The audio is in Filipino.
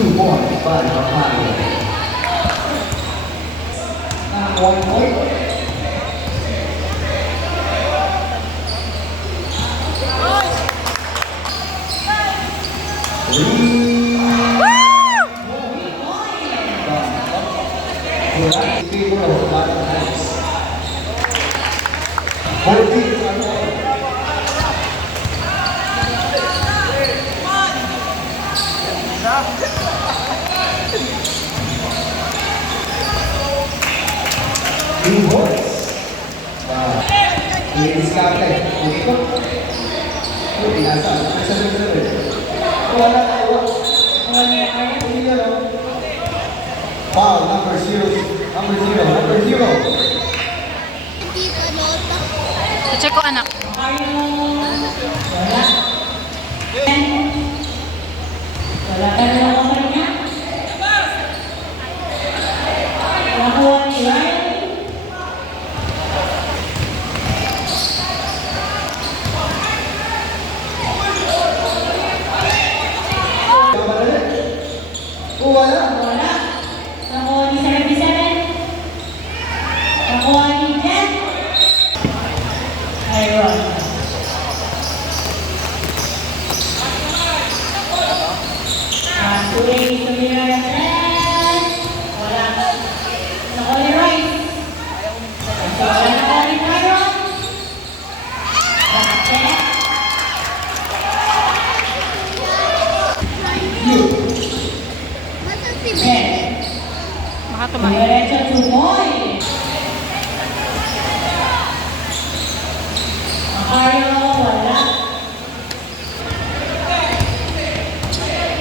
2 points para Romario. Now 1 point. Blue Horse. Didiskarte. Dito. Pinasa. Foul, number 0. Check ko anak. Wala ka na ako kanya. Nakuha ni Ryan. Wala. Nakuha ni 77. Nakuha ni Jen. Ayun. Tumira na Jen. Wala. Nakuha ni Rice. Wala nakuha ni Tyron. Bakit? Makatumain.